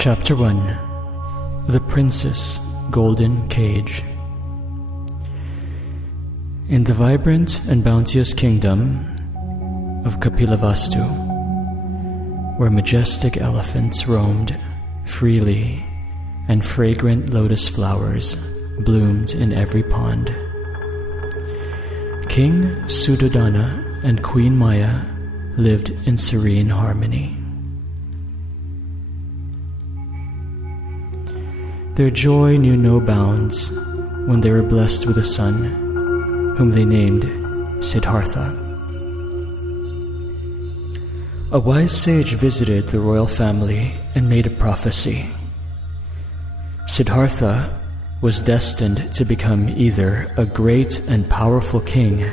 Chapter 1. The Prince's Golden Cage. In the vibrant and bounteous kingdom of Kapilavastu, where majestic elephants roamed freely and fragrant lotus flowers bloomed in every pond, King Suddhodana and Queen Maya lived in serene harmony. Their joy knew no bounds when they were blessed with a son, whom they named Siddhartha. A wise sage visited the royal family and made a prophecy. Siddhartha was destined to become either a great and powerful king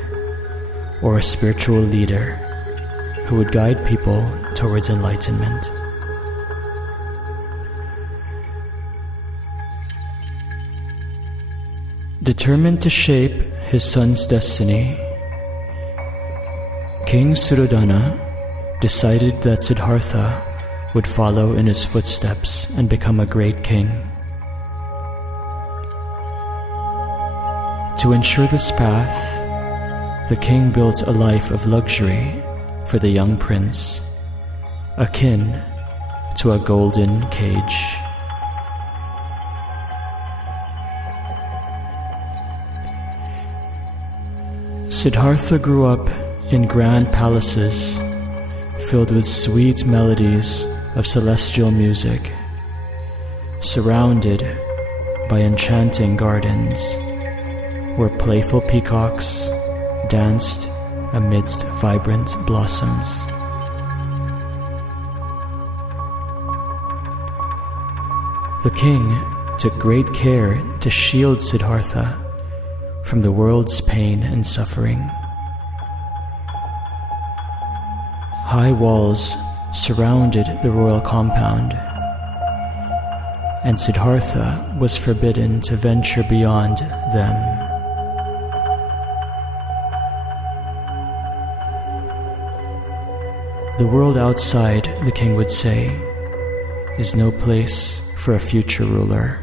or a spiritual leader who would guide people towards enlightenment. Determined to shape his son's destiny, King Suddhodana decided that Siddhartha would follow in his footsteps and become a great king. To ensure this path, the king built a life of luxury for the young prince, akin to a golden cage. Siddhartha grew up in grand palaces filled with sweet melodies of celestial music, surrounded by enchanting gardens where playful peacocks danced amidst vibrant blossoms. The king took great care to shield Siddhartha from the world's pain and suffering. High walls surrounded the royal compound, and Siddhartha was forbidden to venture beyond them. The world outside, the king would say, is no place for a future ruler.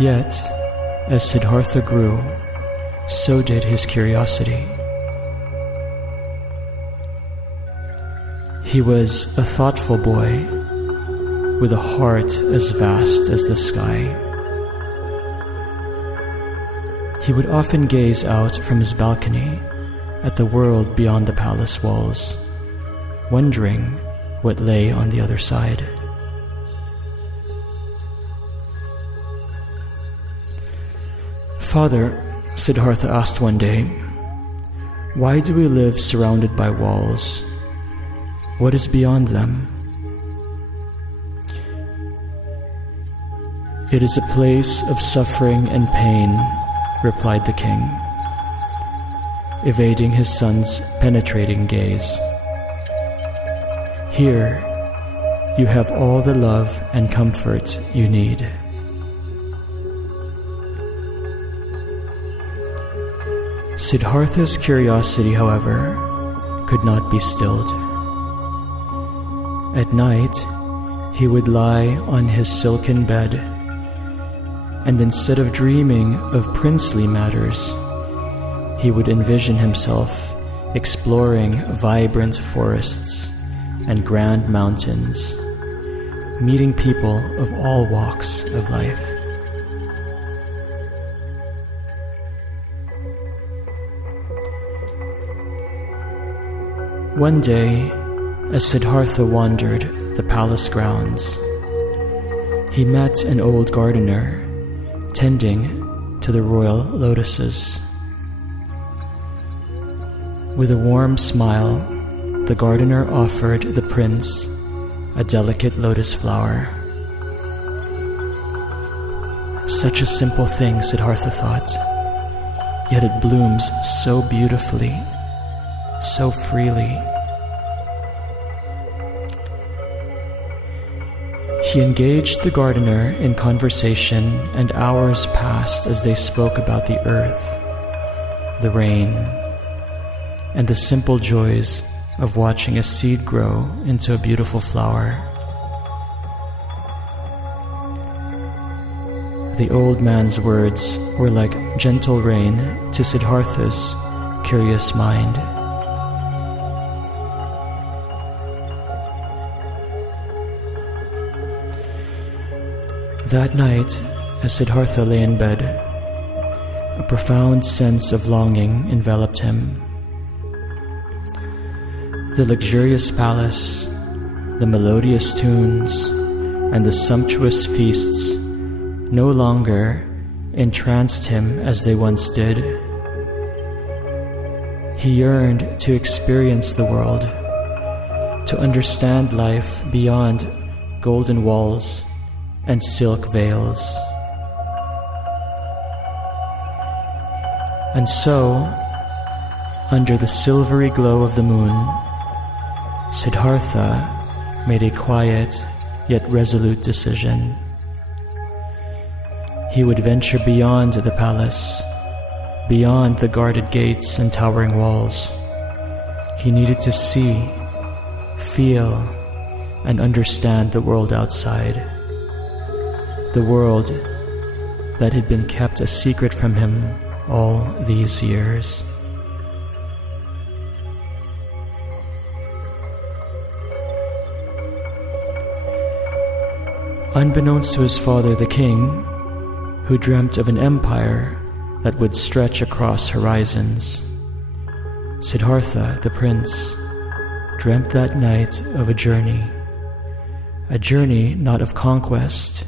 Yet, as Siddhartha grew, so did his curiosity. He was a thoughtful boy with a heart as vast as the sky. He would often gaze out from his balcony at the world beyond the palace walls, wondering what lay on the other side. "Father," Siddhartha asked one day, "why do we live surrounded by walls? What is beyond them?" "It is a place of suffering and pain," replied the king, evading his son's penetrating gaze. "Here, you have all the love and comfort you need." Siddhartha's curiosity, however, could not be stilled. At night, he would lie on his silken bed, and instead of dreaming of princely matters, he would envision himself exploring vibrant forests and grand mountains, meeting people of all walks of life. One day, as Siddhartha wandered the palace grounds, he met an old gardener tending to the royal lotuses. With a warm smile, the gardener offered the prince a delicate lotus flower. Such a simple thing, Siddhartha thought, yet it blooms so beautifully, so freely. He engaged the gardener in conversation, and hours passed as they spoke about the earth, the rain, and the simple joys of watching a seed grow into a beautiful flower. The old man's words were like gentle rain to Siddhartha's curious mind. That night, as Siddhartha lay in bed, a profound sense of longing enveloped him. The luxurious palace, the melodious tunes, and the sumptuous feasts no longer entranced him as they once did. He yearned to experience the world, to understand life beyond golden walls and silk veils. And so, under the silvery glow of the moon, Siddhartha made a quiet yet resolute decision. He would venture beyond the palace, beyond the guarded gates and towering walls. He needed to see, feel, and understand the world outside. The world that had been kept a secret from him all these years. Unbeknownst to his father, the king, who dreamt of an empire that would stretch across horizons, Siddhartha, the prince, dreamt that night of a journey not of conquest,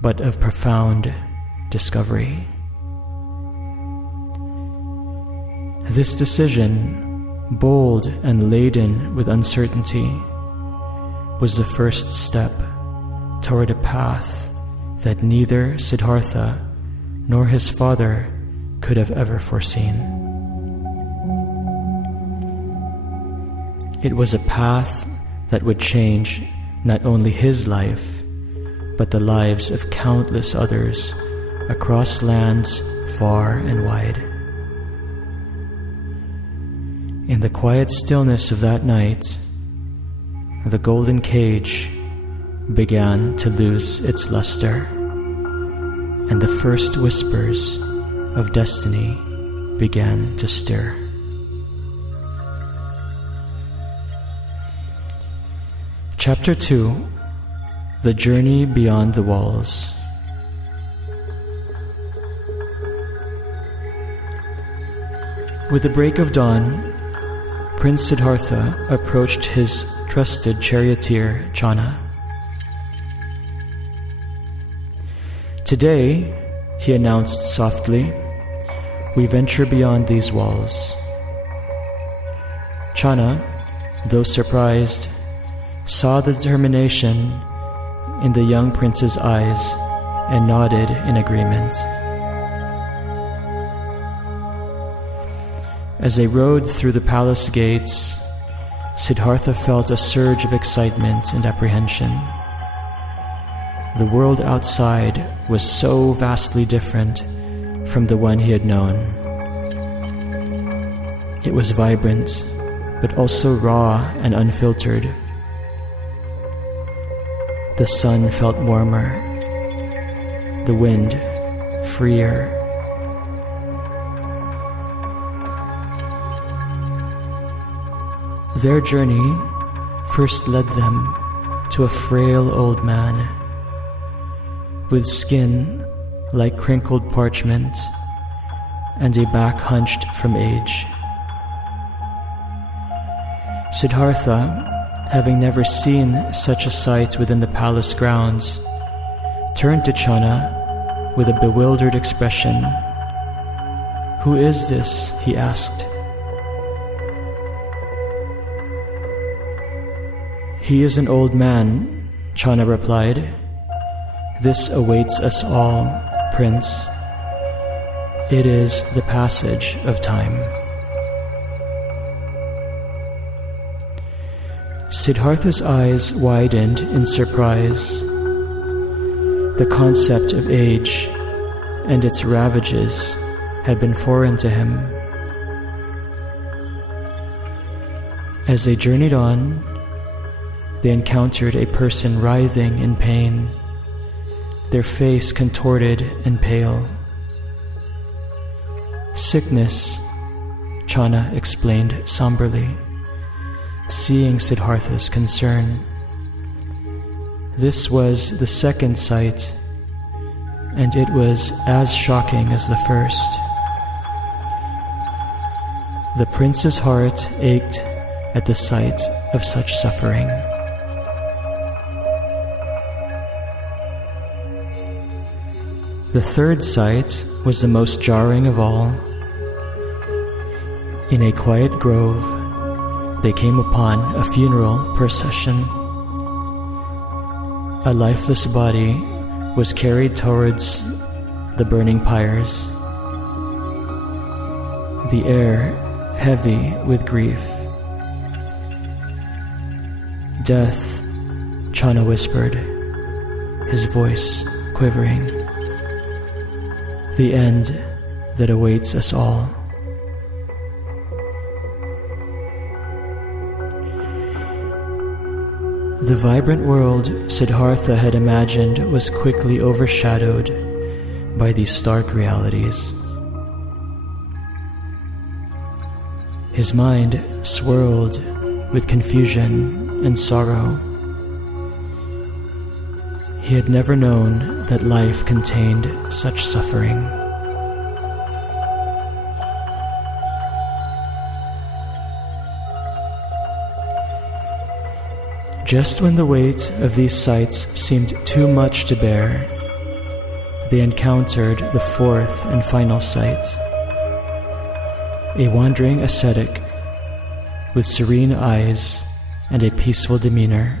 but of profound discovery. This decision, bold and laden with uncertainty, was the first step toward a path that neither Siddhartha nor his father could have ever foreseen. It was a path that would change not only his life, but the lives of countless others across lands far and wide. In the quiet stillness of that night, the golden cage began to lose its luster, and the first whispers of destiny began to stir. Chapter 2: The Journey Beyond the Walls. With the break of dawn, Prince Siddhartha approached his trusted charioteer, Channa. "Today," he announced softly, "we venture beyond these walls." Channa, though surprised, saw the determination in the young prince's eyes and nodded in agreement. As they rode through the palace gates, Siddhartha felt a surge of excitement and apprehension. The world outside was so vastly different from the one he had known. It was vibrant, but also raw and unfiltered. The sun felt warmer, the wind freer. Their journey first led them to a frail old man with skin like crinkled parchment and a back hunched from age. Siddhartha, having never seen such a sight within the palace grounds, turned to Channa with a bewildered expression. "Who is this?" he asked. "He is an old man," Channa replied. "This awaits us all, Prince. It is the passage of time." Siddhartha's eyes widened in surprise. The concept of age and its ravages had been foreign to him. As they journeyed on, they encountered a person writhing in pain, their face contorted and pale. Sickness, Channa explained somberly, seeing Siddhartha's concern. This was the second sight, and it was as shocking as the first. The prince's heart ached at the sight of such suffering. The third sight was the most jarring of all. In a quiet grove, they came upon a funeral procession. A lifeless body was carried towards the burning pyres, the air heavy with grief. Death, Channa whispered, his voice quivering. The end that awaits us all. The vibrant world Siddhartha had imagined was quickly overshadowed by these stark realities. His mind swirled with confusion and sorrow. He had never known that life contained such suffering. Just when the weight of these sights seemed too much to bear, they encountered the fourth and final sight. A wandering ascetic with serene eyes and a peaceful demeanor.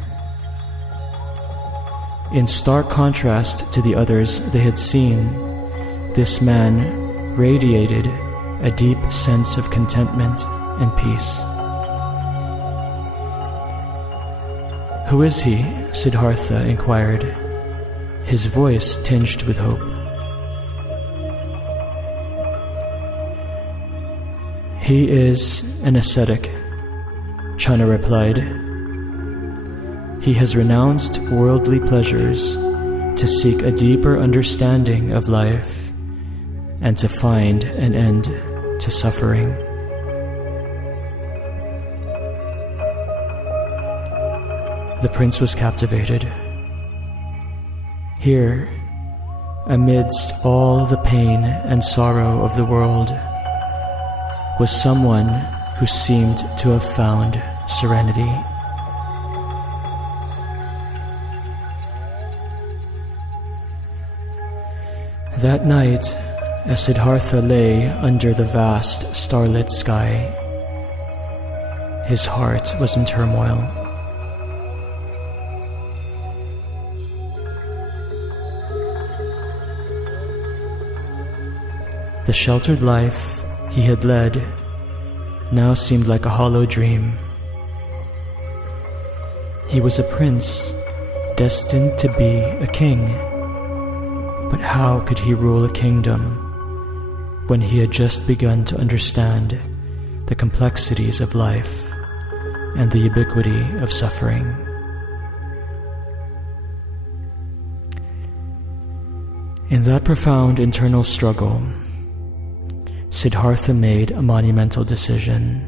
In stark contrast to the others they had seen, this man radiated a deep sense of contentment and peace. "Who is he?" Siddhartha inquired, his voice tinged with hope. "He is an ascetic," Channa replied. "He has renounced worldly pleasures to seek a deeper understanding of life and to find an end to suffering." The prince was captivated. Here, amidst all the pain and sorrow of the world, was someone who seemed to have found serenity. That night, as Siddhartha lay under the vast starlit sky, his heart was in turmoil. The sheltered life he had led now seemed like a hollow dream. He was a prince, destined to be a king. But how could he rule a kingdom when he had just begun to understand the complexities of life and the ubiquity of suffering? In that profound internal struggle, Siddhartha made a monumental decision.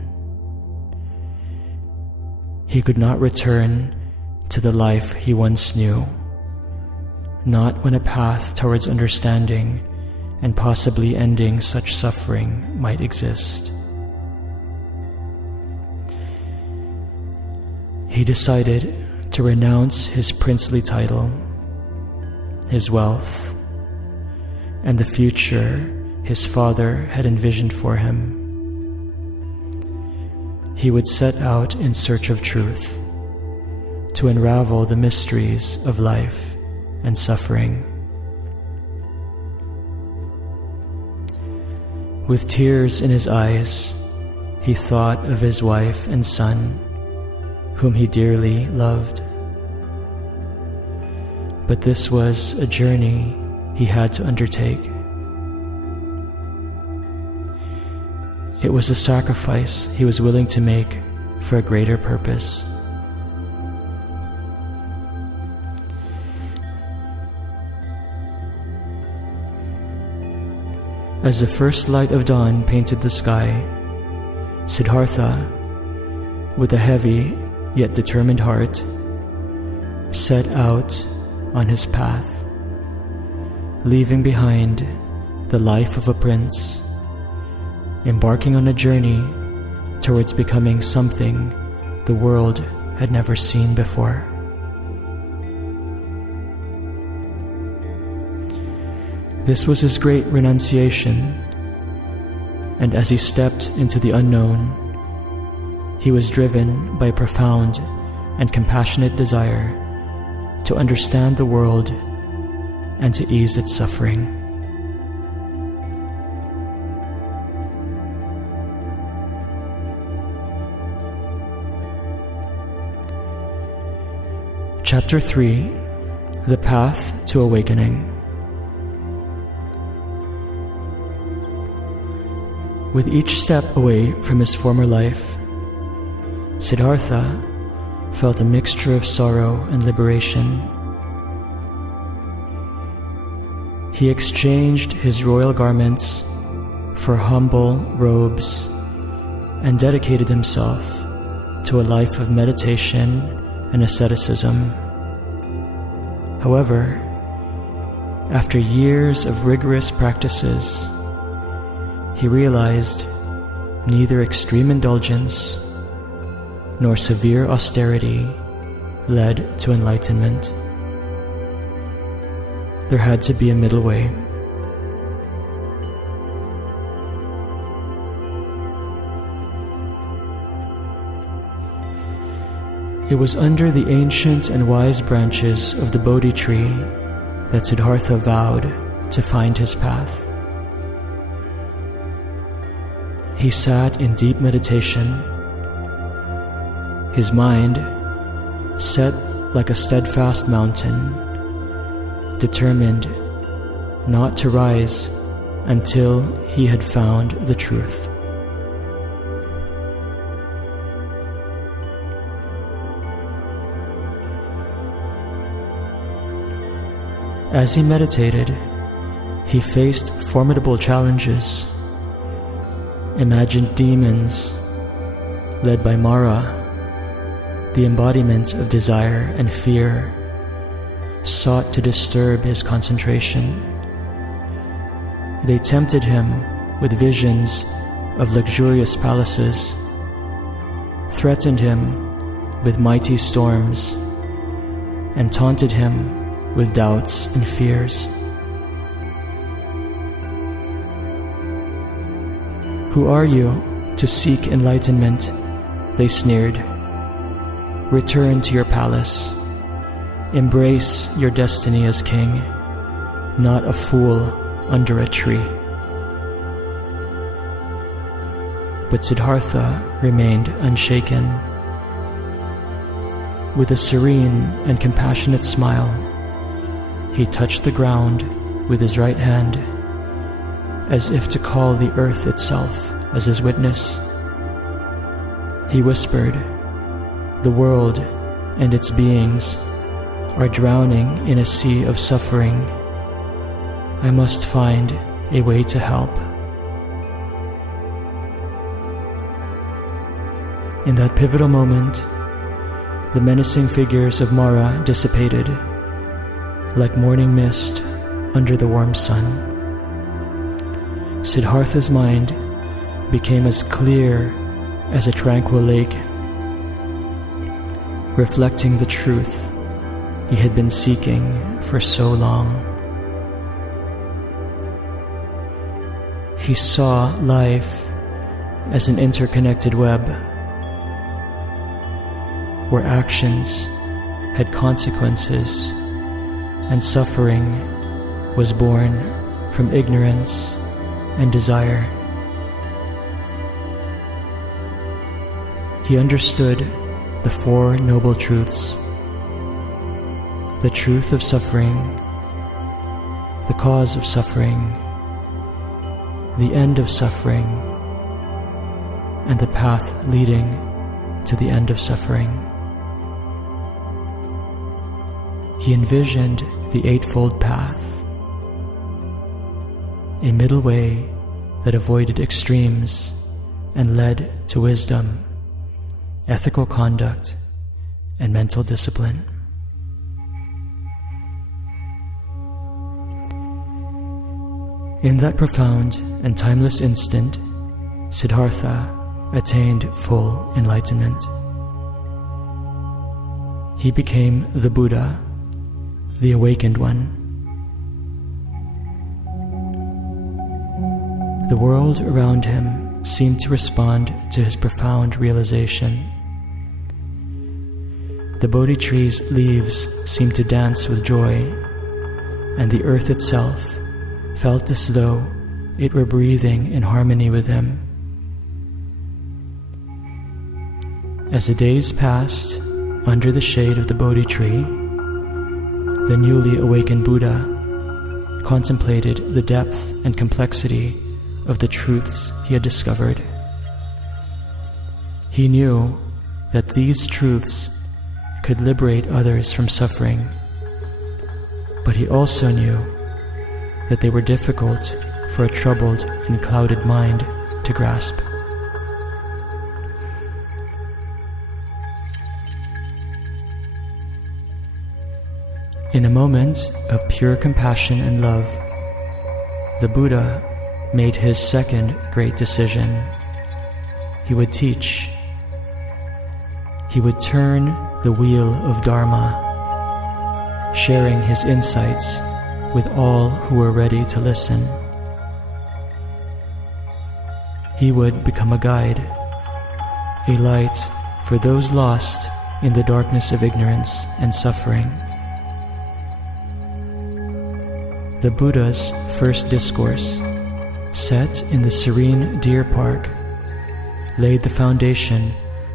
He could not return to the life he once knew, not when a path towards understanding and possibly ending such suffering might exist. He decided to renounce his princely title, his wealth, and the future his father had envisioned for him. He would set out in search of truth, to unravel the mysteries of life and suffering. With tears in his eyes, he thought of his wife and son, whom he dearly loved. But this was a journey he had to undertake. It was a sacrifice he was willing to make for a greater purpose. As the first light of dawn painted the sky, Siddhartha, with a heavy yet determined heart, set out on his path, leaving behind the life of a prince, embarking on a journey towards becoming something the world had never seen before. This was his great renunciation, and as he stepped into the unknown, he was driven by a profound and compassionate desire to understand the world and to ease its suffering. Chapter 3: The Path to Awakening. With each step away from his former life, Siddhartha felt a mixture of sorrow and liberation. He exchanged his royal garments for humble robes and dedicated himself to a life of meditation and asceticism. However, after years of rigorous practices, he realized neither extreme indulgence nor severe austerity led to enlightenment. There had to be a middle way. It was under the ancient and wise branches of the Bodhi tree that Siddhartha vowed to find his path. He sat in deep meditation, his mind set like a steadfast mountain, determined not to rise until he had found the truth. As he meditated, he faced formidable challenges. Imagined demons, led by Mara, the embodiment of desire and fear, sought to disturb his concentration. They tempted him with visions of luxurious palaces, threatened him with mighty storms, and taunted him with doubts and fears. "Who are you to seek enlightenment?" they sneered. "Return to your palace. Embrace your destiny as king, not a fool under a tree." But Siddhartha remained unshaken. With a serene and compassionate smile, he touched the ground with his right hand, as if to call the earth itself as his witness. He whispered, "The world and its beings are drowning in a sea of suffering. I must find a way to help." In that pivotal moment, the menacing figures of Mara dissipated, like morning mist under the warm sun. Siddhartha's mind became as clear as a tranquil lake, reflecting the truth he had been seeking for so long. He saw life as an interconnected web, where actions had consequences and suffering was born from ignorance and desire. He understood the Four Noble Truths: the truth of suffering, the cause of suffering, the end of suffering, and the path leading to the end of suffering. He envisioned the Eightfold Path, a middle way that avoided extremes and led to wisdom, ethical conduct, and mental discipline. In that profound and timeless instant, Siddhartha attained full enlightenment. He became the Buddha, the awakened one. The world around him seemed to respond to his profound realization. The Bodhi tree's leaves seemed to dance with joy, and the earth itself felt as though it were breathing in harmony with him. As the days passed under the shade of the Bodhi tree, the newly awakened Buddha contemplated the depth and complexity of the truths he had discovered. He knew that these truths could liberate others from suffering, but he also knew that they were difficult for a troubled and clouded mind to grasp. In a moment of pure compassion and love, the Buddha made his second great decision. He would teach. He would turn the wheel of Darma, sharing his insights with all who were ready to listen. He would become a guide, a light for those lost in the darkness of ignorance and suffering. The Buddha's first discourse, set in the serene deer park, laid the foundation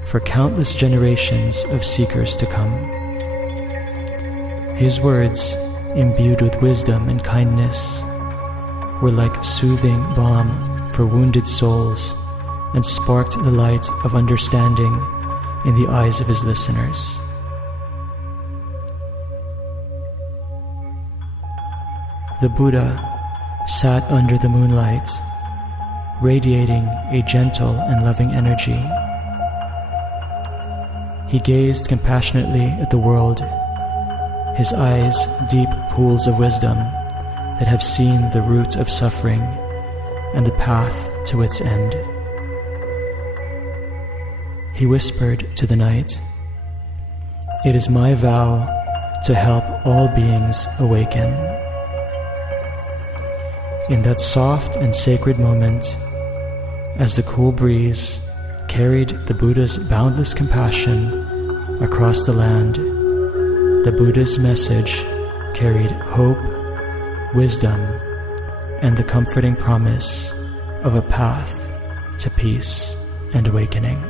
for countless generations of seekers to come. His words, imbued with wisdom and kindness, were like soothing balm for wounded souls and sparked the light of understanding in the eyes of his listeners. The Buddha sat under the moonlight, radiating a gentle and loving energy. He gazed compassionately at the world, his eyes deep pools of wisdom that have seen the root of suffering and the path to its end. He whispered to the night, "It is my vow to help all beings awaken." In that soft and sacred moment, as the cool breeze carried the Buddha's boundless compassion across the land, the Buddha's message carried hope, wisdom, and the comforting promise of a path to peace and awakening.